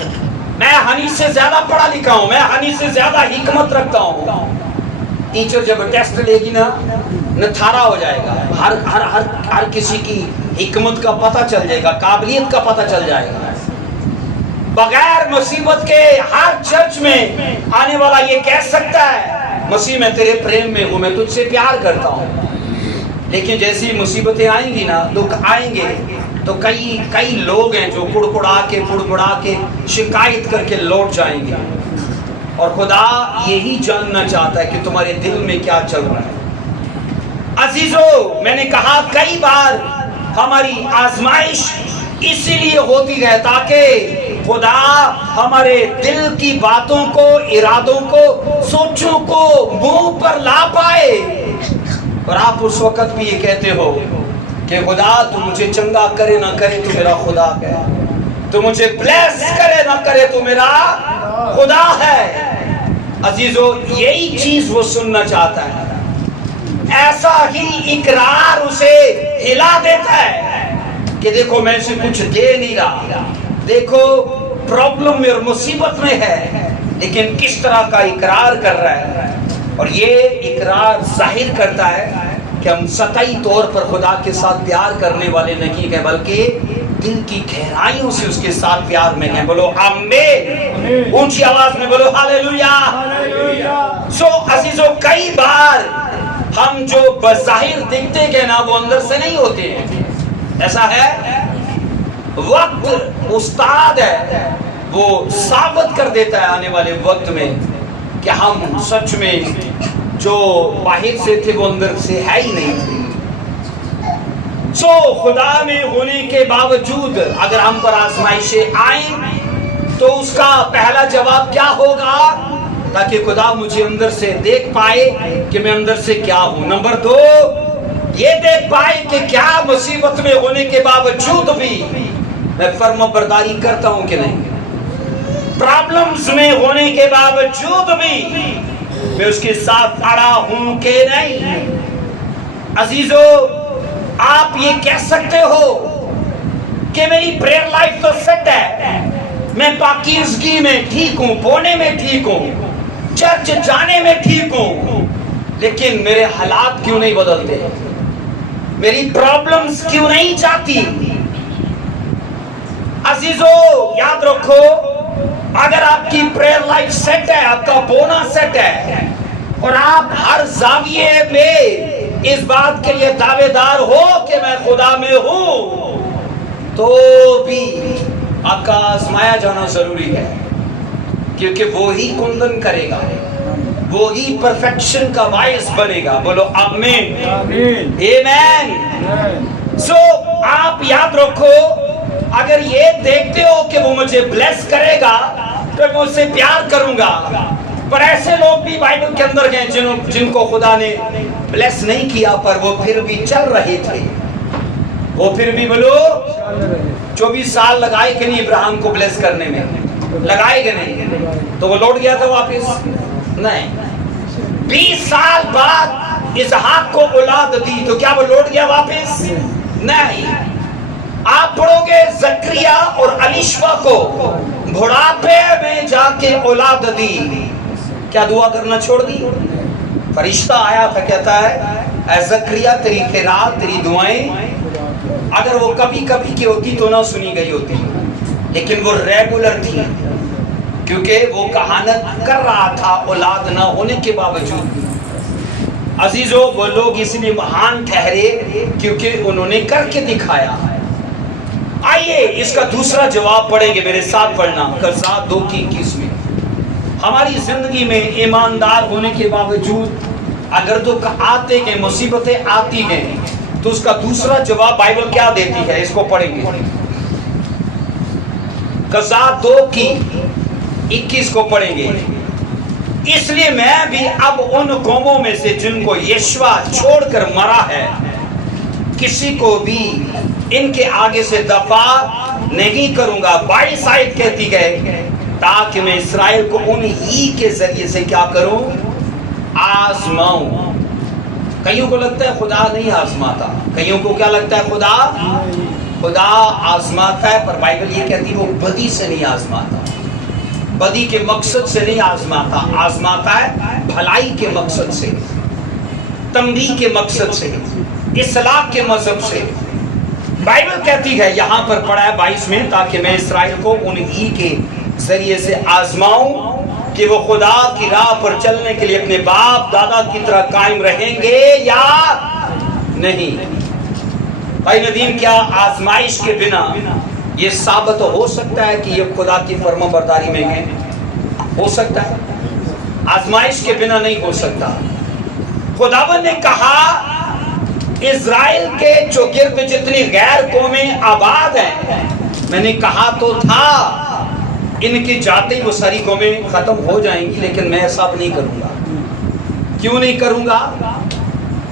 میں ہنی سے زیادہ پڑھا لکھا ہوں، میں ہنی سے زیادہ حکمت رکھتا ہوں۔ ٹیچر جب ٹیسٹ لے گی نا نتھارا ہو جائے گا، ہر کسی کی حکمت کا پتہ چل جائے گا، قابلیت کا پتہ چل جائے گا۔ بغیر مصیبت کے ہر چرچ میں آنے والا یہ کہہ سکتا ہے مسیح میں تیرے پریم میں ہوں، میں تجھ سے پیار کرتا ہوں۔ لیکن جیسی مصیبتیں آئیں گی نا، دکھ آئیں گے، تو کئی لوگ ہیں جو پڑپڑا کے شکایت کر کے لوٹ جائیں گے، اور خدا یہی جاننا چاہتا ہے کہ تمہارے دل میں کیا چل رہا ہے۔ عزیزو میں نے کہا کئی بار ہماری آزمائش اسی لیے ہوتی ہے تاکہ خدا ہمارے دل کی باتوں کو، ارادوں کو، سوچوں کو منہ پر لا پائے۔ اور آپ اس وقت بھی یہ کہتے ہو کہ خدا تو مجھے چنگا کرے نہ کرے تو میرا خدا ہے، تو مجھے بلیس کرے نہ کرے تو میرا خدا ہے۔ عزیزو یہی چیز وہ سننا چاہتا ہے، ایسا ہی اقرار اسے ہلا دیتا ہے کہ دیکھو میں اسے کچھ دے نہیں رہا، دیکھو پرابلم میں اور مصیبت میں ہے، لیکن کس طرح کا اقرار کر رہا ہے۔ اور یہ اقرار ظاہر کرتا ہے کہ ہم سطحی طور پر خدا کے ساتھ پیار کرنے والے نہیں ہیں، بلکہ دل کی گہرائیوں سے اس کے ساتھ پیار میں ہیں. بولو آمین. اونچی آواز میں بولو ہاللیلویا. سو عزیزو کئی بار ہم جو بظاہر دکھتے ہیں نا وہ اندر سے نہیں ہوتے ہیں. ایسا ہے وقت استاد ہے, وہ ثابت کر دیتا ہے آنے والے وقت میں کہ ہم سچ میں جو باہر سے تھے وہ اندر سے ہے ہی نہیں تھے. سو خدا میں ہونے کے باوجود اگر ہم پر آزمائشیں آئیں تو اس کا پہلا جواب کیا ہوگا؟ تاکہ خدا مجھے اندر سے دیکھ پائے کہ میں اندر سے کیا ہوں. نمبر 2 یہ دیکھ پائے کہ کیا مصیبت میں ہونے کے باوجود بھی میں فرما برداری کرتا ہوں کہ نہیں. پرابلمز میں ہونے کے باوجود بھی میں اس کے ساتھ کھڑا ہوں کہ نہیں. عزیزو آپ یہ کہہ سکتے ہو کہ میری پریئر لائف تو سیٹ ہے, میں پاکیزگی میں ٹھیک ہوں, بونے میں ٹھیک ہوں, چرچ جانے میں ٹھیک ہوں, لیکن میرے حالات کیوں نہیں بدلتے, میری پرابلمز کیوں نہیں جاتی. عزیزو یاد رکھو, اگر آپ کی پریئر لائف سیٹ ہے, آپ کا بونا سیٹ ہے, اور آپ ہر زاویے میں اس بات کے لیے دعوے دار ہو کہ میں خدا میں ہوں, تو بھی آپ کا آزمایا جانا ضروری ہے, کیونکہ وہی کندن کرے گا, وہی پرفیکشن کا باعث بنے گا. بولو آمین آمین. سو آپ یاد رکھو, اگر یہ دیکھتے ہو کہ وہ مجھے بلیس کرے گا تو میں اس سے پیار کروں گا. پر ایسے لوگ بھی بائبل کے اندر ہیں جن کو خدا نے بلیس نہیں کیا, پر وہ پھر بھی چل رہے تھے. وہ پھر بھی بولو 24 سال لگائے کہ نہیں ابراہیم کو بلیس کرنے میں, لگائے کہ نہیں؟ تو وہ لوٹ گیا تھا واپس نہیں. 20 سال بعد اسحاق کو اولاد دی تو کیا وہ لوٹ گیا واپس نہیں. آپ پڑھو گے زکریا اور الیشوا کو بڑھاپے میں جا کے اولاد دی, کیا دعا کرنا چھوڑ دی؟ فرشتہ آیا تھا, کہتا ہے اے زکریا تیری خیرات, تیری دعائیں اگر وہ کبھی کبھی کی ہوتی تو نہ سنی گئی ہوتی, لیکن وہ ریگولر تھی, کیونکہ وہ کہانت کر رہا تھا اولاد نہ ہونے کے باوجود. عزیزو وہ لوگ اس لیے مہان ٹھہرے کیونکہ انہوں نے کر کے دکھایا. آئیے اس کا دوسرا جواب پڑھیں گے, میرے ساتھ پڑھنا قضات 2:21 میں. ہماری زندگی میں ایماندار ہونے کے باوجود اگر تو آتے ہیں مصیبتیں آتی ہیں تو اس کا دوسرا جواب بائبل کیا دیتی ہے, اس کو پڑھیں گے. قضات 2:21 کو پڑھیں گے. اس لیے میں بھی اب ان قوموں میں سے جن کو یشوع چھوڑ کر مرا ہے کسی کو بھی ان کے آگے سے دفاع نہیں کروں گا. 22 آیت کہتی ہے تاکہ میں اسرائیل کو انہی کے ذریعے سے کیا کروں, آزماؤں. کئیوں کو لگتا ہے خدا نہیں آزماتا, کئیوں کو کیا لگتا ہے خدا آزماتا ہے, پر بائبل یہ کہتی ہے وہ بدی سے نہیں آزماتا, بدی کے مقصد سے نہیں آزماتا, آزماتا ہے بھلائی کے مقصد سے, تنبیہ کے مقصد سے, اصلاح کے مذہب سے. بائبل کہتی ہے یہاں پر پڑھا ہے 22 میں تاکہ میں اسرائیل کو انہی کے ذریعے سے آزماؤں کہ وہ خدا کی راہ پر چلنے کے لیے اپنے باپ دادا کی طرح قائم رہیں گے یا نہیں. بھائی ندیم, کیا آزمائش کے بنا یہ ثابت ہو سکتا ہے کہ یہ خدا کی فرما برداری میں ہے؟ ہو سکتا ہے, آزمائش کے بنا نہیں ہو سکتا. خداوند نے کہا اسرائیل کے چوگرد جتنی غیر قومیں آباد ہیں, میں نے کہا تو تھا ان کے جاتے ہی وہ ساری قومیں ختم ہو جائیں گی, لیکن میں ایسا نہیں کروں گا. کیوں نہیں کروں گا؟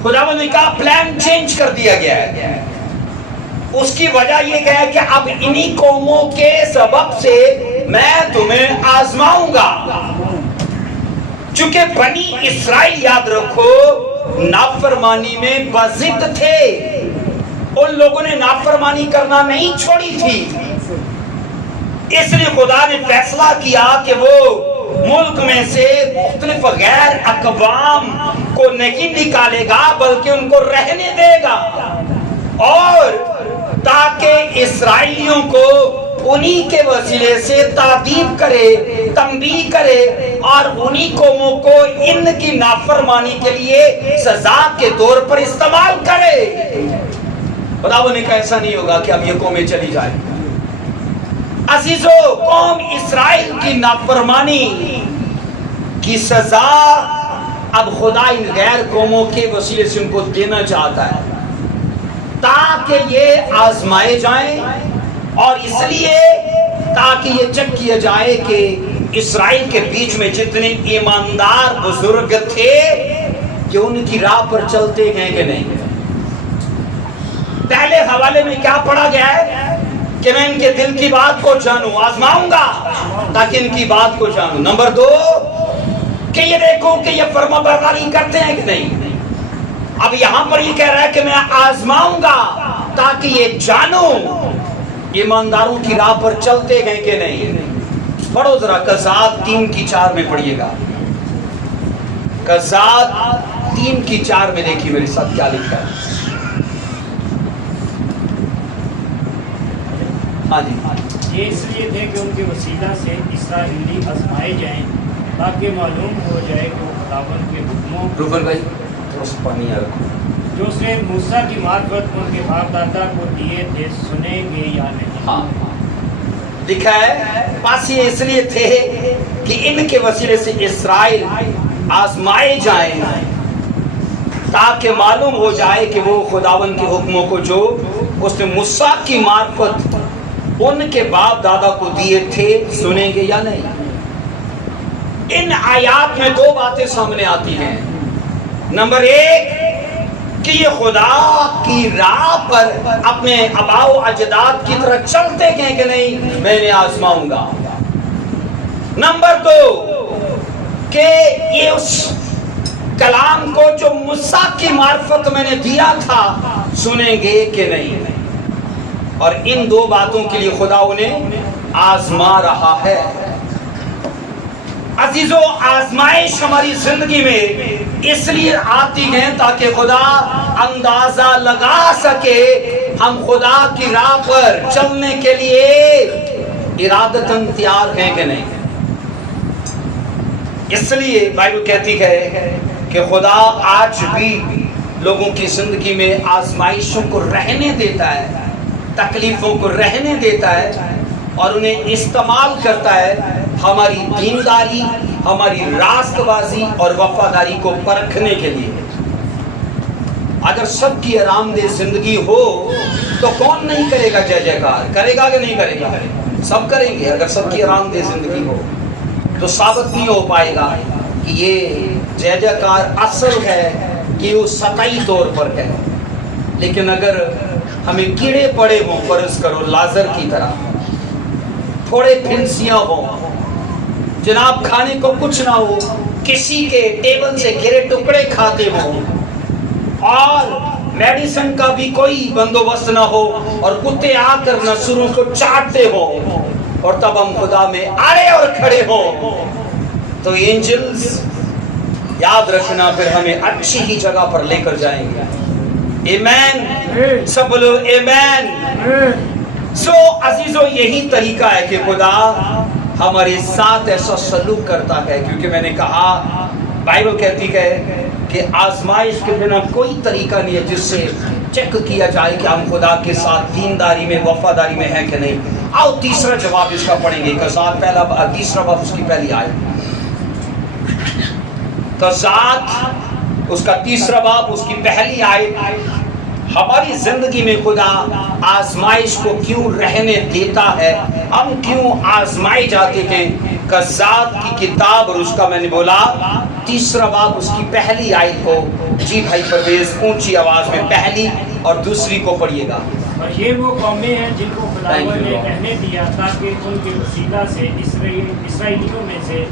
خداوند نے کہا پلان چینج کر دیا گیا ہے. اس کی وجہ یہ ہے کہ اب انہی قوموں کے سبب سے میں تمہیں آزماؤں گا. چونکہ بنی اسرائیل یاد رکھو نافرمانی میں بضد تھے, ان لوگوں نے نافرمانی کرنا نہیں چھوڑی تھی. اس لیے خدا نے فیصلہ کیا کہ وہ ملک میں سے مختلف غیر اقوام کو نہیں نکالے گا بلکہ ان کو رہنے دے گا, اور تاکہ اسرائیلیوں کو انہی کے وسیلے سے تادیب کرے، تنبیہ کرے اور انہی قوموں کو ان کی نافرمانی کے لیے سزا کے طور پر استعمال کرے۔ خداوند نے کہا ایسا نہیں ہوگا کہ اب یہ قومیں چلی جائیں۔ عزیزو، قوم اسرائیل کی نافرمانی کی سزا اب خدا ان غیر قوموں کے وسیلے سے ان کو دینا چاہتا ہے تاکہ یہ آزمائے جائیں، اور اس لیے تاکہ یہ چیک کیا جائے کہ اسرائیل کے بیچ میں جتنے ایماندار بزرگ تھے کہ ان کی راہ پر چلتے ہیں کہ نہیں۔ پہلے حوالے میں کیا پڑھا گیا ہے کہ میں ان کے دل کی بات کو جانوں، آزماؤں گا تاکہ ان کی بات کو جانوں۔ نمبر 2 کہ یہ دیکھوں کہ یہ فرما برداری کرتے ہیں کہ نہیں۔ اب یہاں پر یہ کہہ رہا ہے کہ میں آزماؤں گا تاکہ یہ جانوں ایمانداروں کی راہ پر چلتے ہیں کہ نہیں۔ پڑھو ذرا قضات 3:4 میں پڑھیے گا۔ قضات 3:4 میں دیکھیے میرے ساتھ کیا لکھا ہے۔ ہاں جی، یہ اس لیے تھے کہ ان کے وسیلہ سے اسرائیلی آزمائے جائیں تاکہ معلوم ہو جائے کہ وہ خداوند کے حکموں روفن بھائی تھوڑا سا پانی آ رکھو، جو اس نے موسیٰ کی معرفت ان کے باپ دادا کو دیے تھے سنیں گے یا نہیں۔ ہاں لکھا ہے پاس یہ اس لیے تھے کہ ان کے وسیلے سے اسرائیل آزمائے جائیں تاکہ معلوم ہو جائے کہ وہ خداوند کے حکموں کو جو اس نے موسیٰ کی معرفت ان کے باپ دادا کو دیے تھے سنیں گے یا نہیں۔ ان آیات میں 2 باتیں سامنے آتی ہیں۔ نمبر 1 کہ یہ خدا کی راہ پر اپنے آباء و اجداد کی طرح چلتے ہیں کہ نہیں، میں نے آزماؤں گا۔ نمبر 2 کہ یہ اس کلام کو جو موسیٰ کی معرفت میں نے دیا تھا سنیں گے کہ نہیں۔ اور ان 2 باتوں کے لیے خدا انہیں آزما رہا ہے۔ عزیزو، آزمائش ہماری زندگی میں اس لیے آتی ہیں تاکہ خدا اندازہ لگا سکے ہم خدا کی راہ پر چلنے کے لیے ارادتاً تیار ہیں کہ نہیں۔ اس لیے بائبل کہتی ہے کہ خدا آج بھی لوگوں کی زندگی میں آزمائشوں کو رہنے دیتا ہے، تکلیفوں کو رہنے دیتا ہے اور انہیں استعمال کرتا ہے ہماری دینداری، ہماری راست بازی اور وفاداری کو پرکھنے کے لیے۔ اگر سب کی آرام دہ زندگی ہو تو کون نہیں کرے گا جے جے کار؟ کرے گا کہ نہیں کرے گا؟ سب کریں گے۔ اگر سب کی آرام دہ زندگی ہو تو ثابت نہیں ہو پائے گا کہ یہ جے جے کار اصل ہے کہ وہ سطحی طور پر ہے۔ لیکن اگر ہمیں کیڑے پڑے ہوں، فرض کرو لازر کی طرح، تھوڑے پھنسیاں ہوں، جناب کھانے کو کچھ نہ ہو، کسی کے ٹیبل سے گرے ٹکڑے کھاتے ہوں اور میڈیسن کا بھی کوئی بندوبست نہ ہو اور کتے آ کر نسروں کو چاٹتے ہوں اور تب ہم خدا میں آڑے اور کھڑے ہوں تو اینجلز یاد رکھنا پھر ہمیں اچھی ہی جگہ پر لے کر جائیں گے۔ ایمین، سب بولو ایمین۔ سو عزیزو، یہی طریقہ ہے کہ خدا ہمارے ساتھ ایسا سلوک کرتا ہے، کیونکہ میں نے کہا بائبل کہتی ہے کہ آزمائش کے بنا کوئی طریقہ نہیں ہے جس سے چیک کیا جائے کہ ہم خدا کے ساتھ دینداری میں، وفاداری میں ہیں کہ نہیں۔ آؤ تیسرا جواب اس کا پڑھیں گے، قضات تیسرا باب اس کی پہلی آیت، قضات اس کا تیسرا باب اس کی پہلی آیت۔ ہماری زندگی میں خدا آزمائش کو کیوں رہنے دیتا ہے، ہم کیوں آزمائے جاتے ہیں۔ قضات کی کتاب اور اس کا میں نے بولا تیسرا باب اس کی پہلی آیت کو، جی بھائی پرویز اونچی آواز میں پہلی اور دوسری کو پڑھیے گا۔ اور یہ وہ قومیں ہیں جن کو خداوند نے کہنے دیا تاکہ ان کے وسیلہ سے اسرائیلیوں میں سے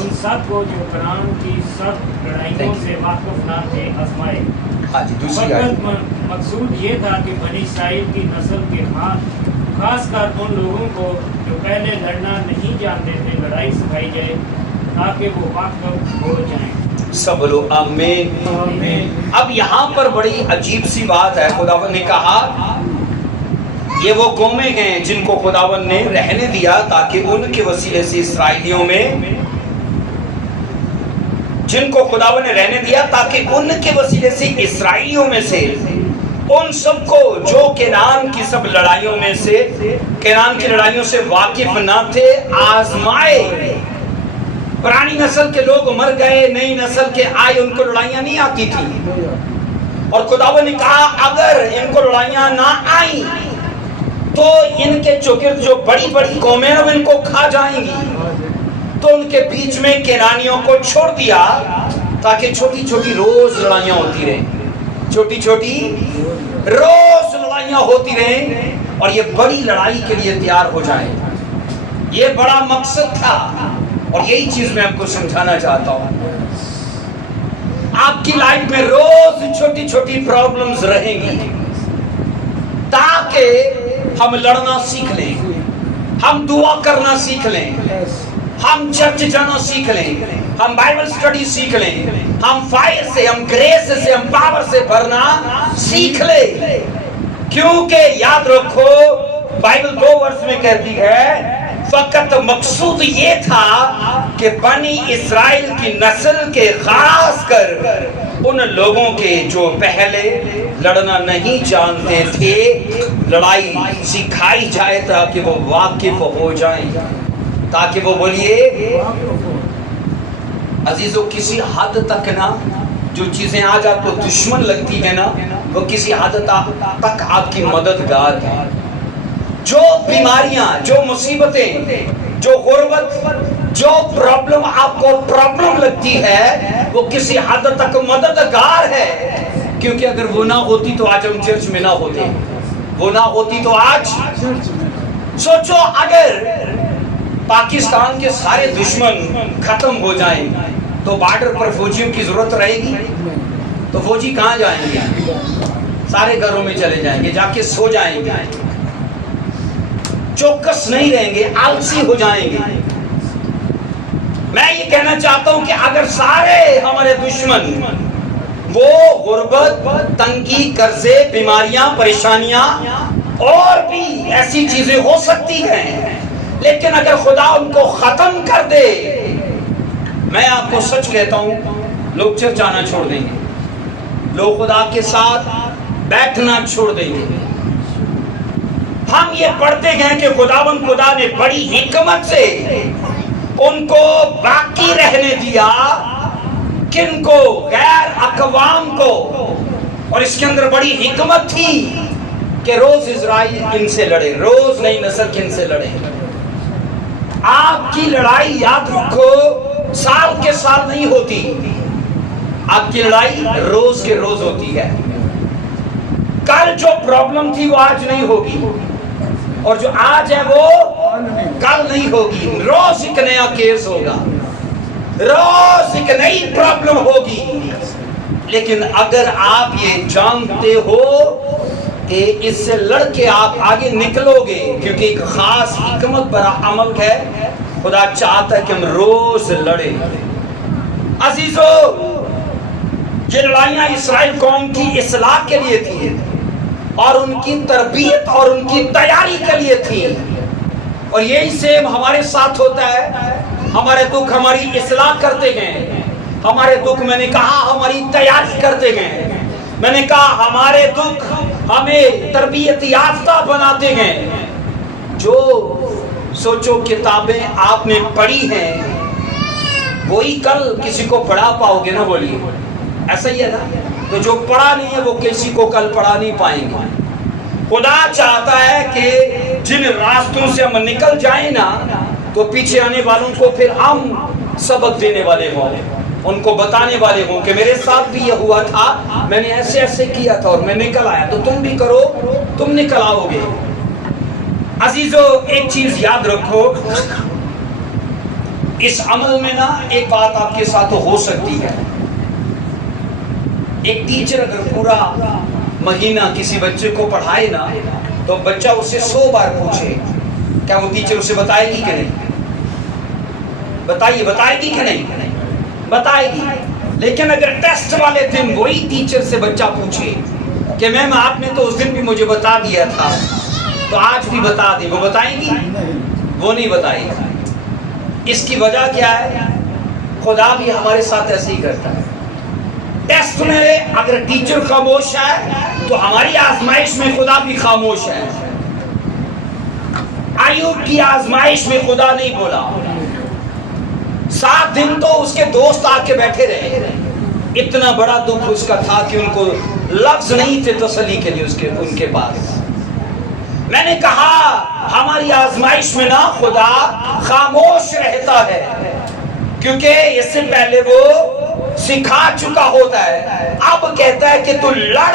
ان سب کو جو کنعان کی سب لڑائیوں سے واقف نہ تھے آزمائے۔ مقصود یہ تھا کہ بنی اسرائیل کی نسل کے خاص کر ان لوگوں کو جو پہلے لڑنا نہیں جانتے تھے لڑائی سکھائی جائے تاکہ وہ واقف ہو جائیں۔ سب لوگ آمین۔ اب یہاں پر بڑی عجیب سی بات ہے، خداوند نے کہا یہ وہ قومیں ہیں جن کو خداوند نے رہنے دیا تاکہ ان کے وسیلے سے اسرائیلیوں میں، جن کو خداوند نے رہنے دیا تاکہ ان کے وسیلے سے اسرائیلیوں میں سے ان سب کو جو کینان کی سب لڑائیوں میں سے، کینان کی لڑائیوں سے واقف نہ تھے، آزمائے۔ پرانی نسل کے لوگ مر گئے، نئی نسل کے آئے، ان کو لڑائیاں نہیں آتی تھی، اور خداوند نے کہا اگر ان کو لڑائیاں نہ آئیں تو ان کے چوگرد جو بڑی بڑی قومیں ہیں ان کو کھا جائیں گی۔ تو ان کے بیچ میں کینانیوں کو چھوڑ دیا تاکہ چھوٹی چھوٹی روز لڑائیاں ہوتی رہیں، چھوٹی چھوٹی روز لڑائیاں ہوتی رہیں، اور یہ بڑی لڑائی کے لیے تیار ہو جائیں۔ یہ بڑا مقصد تھا، اور یہی چیز میں آپ کو سمجھانا چاہتا ہوں۔ آپ کی لائف میں روز چھوٹی چھوٹی پرابلمز رہیں گی تاکہ ہم لڑنا سیکھ لیں، ہم دعا کرنا سیکھ لیں، ہم چرچ جانا سیکھ لیں، ہم بائبل سٹڈی سیکھ لیں، ہم فائر سے، ہم گریس سے، ہم پاور سے بھرنا سیکھ لیں۔ کیونکہ یاد رکھو بائبل 2 ورس میں کہتی ہے فقط مقصود یہ تھا کہ بنی اسرائیل کی نسل کے، خاص کر ان لوگوں کے جو پہلے لڑنا نہیں جانتے تھے، لڑائی سکھائی جائے تاکہ وہ واقف ہو جائیں، تاکہ وہ بولیے عزیزو کسی حد تک نا جو چیزیں آج آپ کو دشمن لگتی ہیں نا وہ کسی حد تک آپ کی مددگار ہیں۔ جو بیماریاں، جو مصیبتیں، جو غربت، جو پرابلم آپ کو پرابلم لگتی ہے وہ کسی حد تک مددگار ہے، کیونکہ اگر وہ نہ ہوتی تو آج ہم چرچ میں نہ ہوتے، وہ نہ ہوتی تو آج سوچو اگر پاکستان کے سارے دشمن ختم ہو جائیں تو بارڈر پر فوجیوں کی ضرورت رہے گی؟ تو فوجی کہاں جائیں گے؟ سارے گھروں میں چلے جائیں گے، جا کے سو جائیں گے، چوکس نہیں رہیں گے، آلسی ہو جائیں گے۔ میں یہ کہنا چاہتا ہوں کہ اگر سارے ہمارے دشمن وہ غربت، تنگی، قرضے، بیماریاں، پریشانیاں اور بھی ایسی چیزیں ہو سکتی ہیں، لیکن اگر خدا ان کو ختم کر دے، میں آپ کو سچ کہتا ہوں لوگ چرچ آنا چھوڑ دیں گے، لوگ خدا کے ساتھ بیٹھنا چھوڑ دیں گے۔ ہم یہ پڑھتے ہیں کہ خدا نے بڑی حکمت سے ان کو باقی رہنے دیا، کن کو؟ غیر اقوام کو، اور اس کے اندر بڑی حکمت تھی کہ روز اسرائیل ان سے لڑے، روز نئی نسل کن سے لڑے۔ آپ کی لڑائی یاد رکھو سال کے سال نہیں ہوتی، آپ کی لڑائی روز کے روز ہوتی ہے۔ کل جو پرابلم تھی وہ آج نہیں ہوگی، اور جو آج ہے وہ کل نہیں ہوگی۔ روز ایک نیا کیس ہوگا، روز ایک نئی پرابلم ہوگی، لیکن اگر آپ یہ جانتے ہو کہ اس سے لڑ کے آپ آگے نکلو گے، کیونکہ ایک خاص حکمت برا عمل ہے، خدا چاہتا ہے کہ ہم روز لڑیں۔ عزیزو یہ لڑائیاں اسرائیل قوم کی اصلاح کے لیے تھی، اور ان کی تربیت اور ان کی تیاری کے لیے تھی، اور یہی سیم ہمارے ساتھ ہوتا ہے۔ ہمارے دکھ ہماری اصلاح کرتے ہیں، ہمارے دکھ میں نے کہا ہماری تیاری کرتے ہیں، میں نے کہا ہمارے دکھ ہمیں تربیت یافتہ بناتے ہیں۔ جو سوچو کتابیں آپ نے پڑھی ہیں وہی کل کسی کو پڑھا پاؤ گے نا، بولیے ایسا ہی ہے نا؟ تو جو پڑھا نہیں ہے وہ کسی کو کل پڑھا نہیں پائیں گے۔ خدا چاہتا ہے کہ جن راستوں سے ہم نکل جائیں نا تو پیچھے آنے والوں کو پھر ہم سبق دینے والے ہوں، ان کو بتانے والے ہوں کہ میرے ساتھ بھی یہ ہوا تھا، میں نے ایسے ایسے کیا تھا اور میں نکل آیا، تو تم بھی کرو، تم نکل آؤ گے۔ عزیزو ایک چیز یاد رکھو، اس عمل میں نا ایک بات آپ کے ساتھ ہو سکتی ہے۔ ایک ٹیچر اگر پورا مہینہ کسی بچے کو پڑھائے نا تو بچہ اسے 100 بار پوچھے، کیا وہ ٹیچر اسے بتائے گی کہ نہیں؟ بتائیے، بتائے گی کہ نہیں؟ بتائے گی۔ لیکن اگر ٹیسٹ والے دن وہی ٹیچر سے بچہ پوچھے کہ میم آپ نے تو اس دن بھی مجھے بتا دیا تھا، تو آج بھی بتا دیں، وہ بتائیں گی؟ وہ نہیں بتائیں گی۔ اس کی وجہ کیا ہے؟ خدا بھی ہمارے ساتھ ایسے ہی کرتا ہے۔ ٹیسٹ میں اگر ٹیچر خاموش ہے تو ہماری آزمائش میں خدا بھی خاموش ہے۔ ایوب کی آزمائش میں خدا نہیں بولا، 7 دن تو اس کے دوست آ کے بیٹھے رہے، اتنا بڑا دکھ اس کا تھا کہ ان کو لفظ نہیں تھے تسلی کے لیے ان کے پاس۔ میں نے کہا ہماری آزمائش میں نا خدا خاموش رہتا ہے، کیونکہ اس سے پہلے وہ سکھا چکا ہوتا ہے، اب کہتا ہے کہ تو لڑ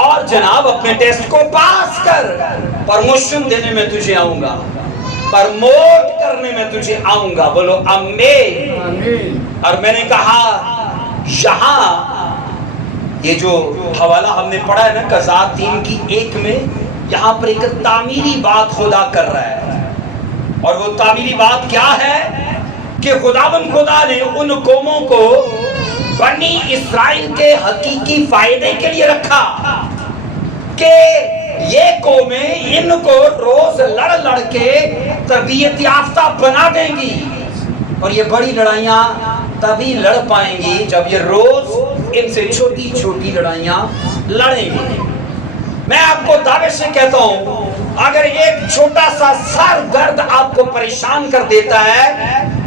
اور جناب اپنے ٹیسٹ کو پاس کر، پرموشن دینے میں تجھے آؤں گا، پرموٹ کرنے میں تجھے آؤں گا۔ بولو آمین۔ اور میں نے کہا یہاں یہ جو حوالہ ہم نے پڑھا ہے نا قضات 3:1 میں، یہاں پر ایک تعمیری بات خدا کر رہا ہے، اور وہ تعمیری بات کیا ہے کہ خدا نے ان قوموں کو بنی اسرائیل کے حقیقی فائدے کے لیے رکھا کہ یہ قومیں ان کو روز لڑ کے تربیت یافتہ بنا دیں گی، اور یہ بڑی لڑائیاں تبھی لڑ پائیں گی جب یہ روز ان سے چھوٹی چھوٹی لڑائیاں لڑیں گی۔ میں آپ کو دعوے سے کہتا ہوں، اگر ایک چھوٹا سا سر درد آپ کو پریشان کر دیتا ہے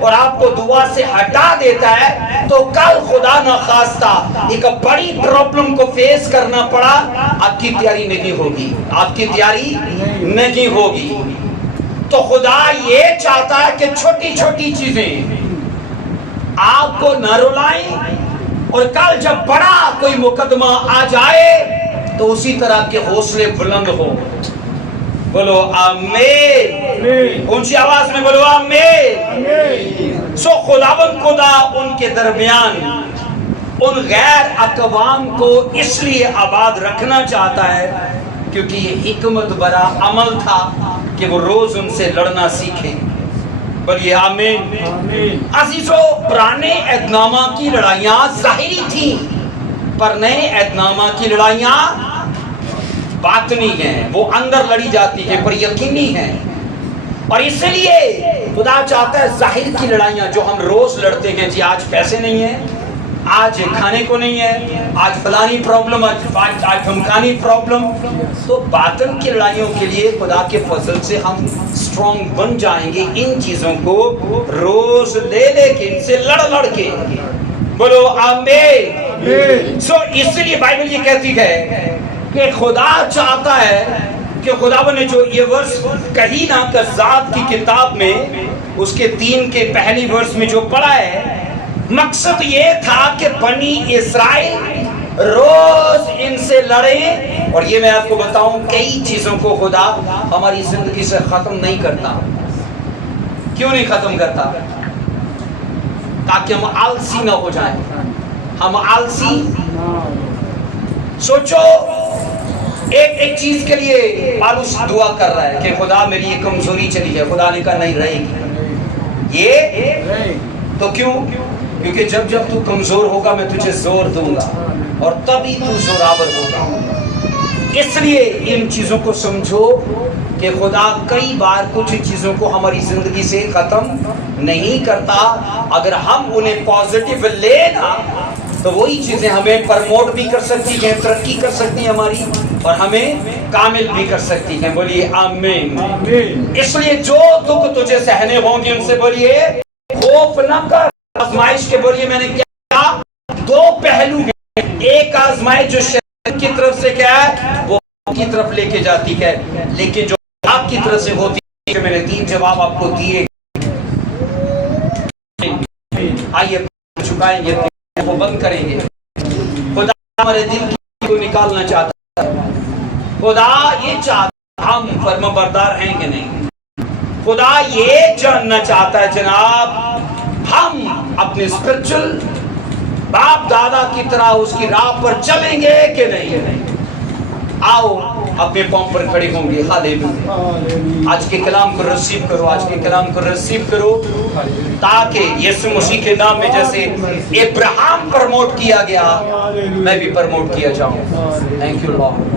اور آپ کو دعا سے ہٹا دیتا ہے، تو کل خدا نخواستہ ایک بڑی پرابلم کو فیس کرنا پڑا، آپ کی تیاری نہیں ہوگی، آپ کی تیاری نہیں ہوگی۔ تو خدا یہ چاہتا ہے کہ چھوٹی چھوٹی چیزیں آپ کو نہ رلائیں، اور کل جب بڑا کوئی مقدمہ آ جائے تو اسی طرح کے حوصلے بلند ہو۔ بولو آمین، اونچی آواز میں بولو آمین۔ سو خدا ان کے درمیان ان غیر اقوام کو اس لیے آباد رکھنا چاہتا ہے کیونکہ یہ حکمت برا عمل تھا کہ وہ روز ان سے لڑنا سیکھیں۔ بولیے آمین۔ عزیزو، پرانے عہد نامہ کی لڑائیاں ظاہری تھیں، پر نئے عہد نامہ کی لڑائیاں باطنی ہیں، وہ اندر لڑی جاتی ہیں پر یقینی ہیں، اور اس لیے خدا چاہتا ہے ظاہر کی لڑائیاں جو ہم روز لڑتے ہیں، جی آج پیسے نہیں ہیں، آج کھانے کو نہیں ہے، آج فلانی پرابلم، آج دھمکانی پرابلم، تو باطن کی لڑائیوں کے لیے خدا کے فضل سے ہم سٹرونگ بن جائیں گے ان چیزوں کو روز لے کے ان سے لڑ کے۔ بولو آمین۔ سو اس لیے بائبل یہ کہتی ہے کہ خدا چاہتا ہے کہ خدا نے جو یہ ورس کہی نا قضات کی کتاب میں اس کے 3 کے پہلی ورس میں جو پڑھا ہے، مقصد یہ تھا کہ بنی اسرائیل روز ان سے لڑیں، اور یہ میں آپ کو بتاؤں کئی چیزوں کو خدا ہماری زندگی سے ختم نہیں کرتا۔ کیوں نہیں ختم کرتا؟ تاکہ ہم آلسی نہ ہو جائیں، ہم آلسی۔ سوچو ایک چیز کے لیے پالوس دعا کر رہا ہے کہ خدا میری یہ کمزوری چلی ہے، خدا نے کہا نہیں رہے گی یہ، تو کیوں؟ کیونکہ جب تو کمزور ہوگا میں تجھے زور دوں گا اور تبھی تو زوراور ہوگا۔ اس لیے ان چیزوں کو سمجھو کہ خدا کئی بار کچھ چیزوں کو ہماری زندگی سے ختم نہیں کرتا، اگر ہم انہیں پازیٹیو لینا تو وہی چیزیں ہمیں پرموٹ بھی کر سکتی ہیں، ترقی کر سکتی ہیں ہماری، اور ہمیں کامل بھی کر سکتی ہیں۔ بولیے آمین۔ اس لیے جو دکھ تجھے سہنے ہوں گے ان سے بولیے خوف نہ کر۔ آزمائش کے بولیے میں نے کیا 2 پہلو ہیں، ایک آزمائش جو شیطان کی طرف سے کیا ہے وہ کی طرف لے کے جاتی ہے، لیکن جو آپ کی طرف سے ہوتی ہے کہ میں نے 3 جواب آپ کو دیے۔ آئیے چکائیں گے، وہ بند کریں گے۔ خدا ہمارے دل کو نکالنا چاہتا ہے، خدا یہ چاہتا ہے ہم فرمانبردار ہیں کہ نہیں، خدا یہ جاننا چاہتا ہے جناب ہم اپنے اسپرچل باپ دادا کی طرح اس کی راہ پر چلیں گے کہ نہیں۔ آؤ اپنے پاؤں پر کھڑے ہوں گے۔ ہاللیلویا۔ آج کے کلام کو ریسیو کرو، آج کے کلام کو ریسیو کرو، تاکہ یسوع مسیح کے نام میں جیسے ابراہیم پرموٹ کیا گیا میں بھی پرموٹ کیا جاؤں۔ Thank you lord.